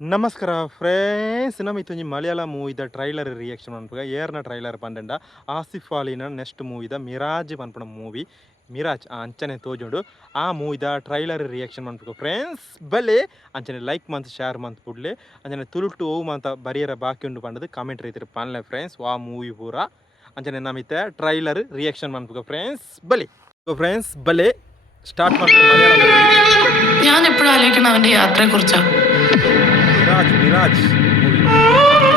ನಮಸ್ಕಾರ ಫ್ರೆಂಡ್ಸ್ ನಮ್ಮ ಇತ್ತು ಮಲಯಾಳ ಮೂವಿದ ಟ್ರೈಲರ್ ರಿಯಾಕ್ಷನ್ ಅನ್ಪಗ ಏರ್ನ ಟ್ರೈಲರ್ ಪಂಡ ಆಸಿಫ್ ಅಲಿನ ನೆಕ್ಸ್ಟ್ ಮೂವಿದ ಮಿರಾಜ್ ಪನ್ಪಣ ಮೂವಿ ಮಿರಾಜ್ ಅಂಚನೆ ತೋಜುಂಡು ಆ ಮೂವಿದ ಟ್ರೈಲರ್ ರಿಯಾಕ್ಷನ್ ಅನ್ಪಗ ಫ್ರೆಂಡ್ಸ್ ಬಲೆ ಅಂಚನೆ ಲೈಕ್ ಮಂತ್ ಶೇರ್ ಮಂತ್ ಪುಡ್ಲೆ ಅಂಚನೆ ತುಳುಟು ಓ ಮಂತ ಬರಿಯರ ಬಾಕಿ ಉಂಡು ಪಂಡದು ಕಾಮೆಂಟ್ ರೈತರು ಪನ್ಲೆ ಫ್ರೆಂಡ್ಸ್ ಆ ಮೂವಿ ಪೂರ ಅಂಚನೆ ನಮಿತೆ ಟ್ರೈಲರ್ ರಿಯಾಕ್ಷನ್ ಅನ್ಪಗ ಫ್ರೆಂಡ್ಸ್ ಬಲೆ ಸ್ಟಾರ್ಟ್ ಮಾಡ್ತೀವಿ ಮಲಯಾಳ ಮೂವಿ. ഞാൻ എപ്പോഴും ആലോചിക്കണം അവന്റെ യാത്രയെ കുറിച്ചാണ്. മിരാജ്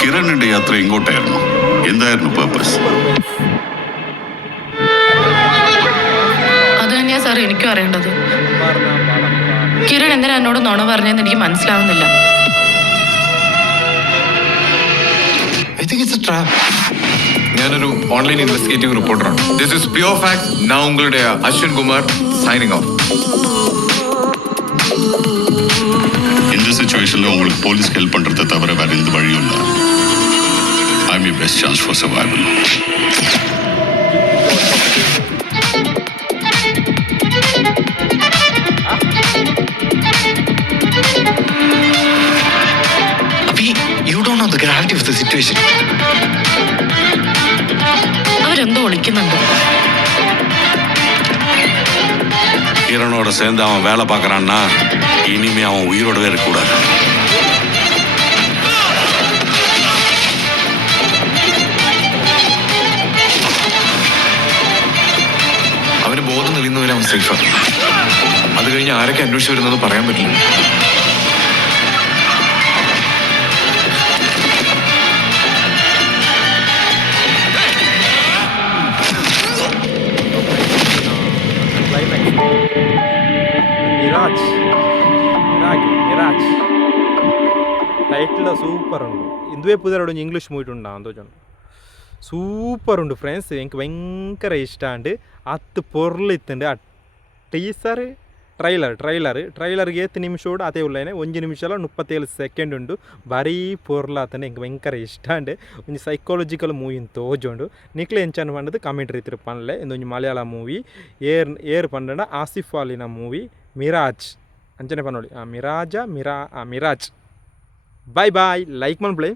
കിരണിന്റെ യാത്ര ഇങ്ങോട്ടായിരുന്നു. എന്തായിരുന്നു പർപ്പസ്? അത് തന്നെയാ സാർ എനിക്കും അറിയേണ്ടത്. കിരൺ എന്തിനാ എന്നോട് നുണ പറഞ്ഞതെന്ന് എനിക്ക് മനസ്സിലാവുന്നില്ല. ഞാനൊരു ഓൺലൈൻ ഇൻവെസ്റ്റിഗേറ്റീവ് റിപ്പോർട്ടറാണ്. This is pure fact. ഞാൻ ഉങ്ങളുടെ അശ്വിൻ കുമാർ സൈനിങ് ഓഫ്. இந்த சிச்சுவேஷன்ல உங்களுக்கு போலீஸ்க்கு ஹெல்ப் பண்றதை தவிர வேற எந்த வழியும் இல்லை. ஐ me best chance for survival. You don't know the gravity of the situation. അവരെന്തോ ഒളിക്കുന്നുണ്ട്. கிரணோட சேர்ந்து அவன் வேலை பார்க்கறான்னா இனிமே அவன் உயிரோடவே இருக்கக்கூடாது. അവന് ബോധം തെളിയുന്നവരെ അവൻ സേഫാണ്. അത് കഴിഞ്ഞ് ആരൊക്കെ അന്വേഷിച്ചു വരുന്നത് പറയാൻ പറ്റില്ല. మిరాజ్ టైటిల్ సూపర్ ఉండు. ఇందువే పుదరడు ఇంగ్లీష్ మూవీ ఉండా అందో സൂപ്പർ ഉണ്ട് ഫ്രണ്ട്സ്. എനിക്ക് ഭയങ്കര ഇഷ്ടമാണ്. അത്ത് പൊരുളിത്തുണ്ട് ആ ടീസർ ಟ್ರೈಲರ್ಗೆ 8 ನಿಮಿಷೋಡು ಅದೇ ಉಳ್ಳೇನೆ 1 ನಿಮಿಷ 37 ಸೆಕೆಂಡ್ ಉಂಡು. ಬರೀ ಪೊರ್ಲಾತನೆ എനിക്ക് ഭയങ്കര ഇഷ്ടമാണ്. ಒಂದು ಸೈಕಾಲಜಿಕಲ್ ಮೂವಿ ತೋಜುಂಡು ನಿಕ್ಲೆ ಎಂಚನ್ ಪಂಡದು ಕಮೆಂಟ್ ರೀತಿ ಪನ್ಲೆ ಇಂದು ಮಲಯಾಳ ಮೂವಿ ಏರ್ ಪಂಡ ಆಸಿಫ್ ಅಲಿನ ಮೂವಿ ಮಿರಾಜ್ ಅಂಚನೆ ಪನ್ನೋಳಿ ಮಿರಾಜ್. ಬಾಯ್ ಲೈಕ್ ಮನ್ ಪ್ಲೇ.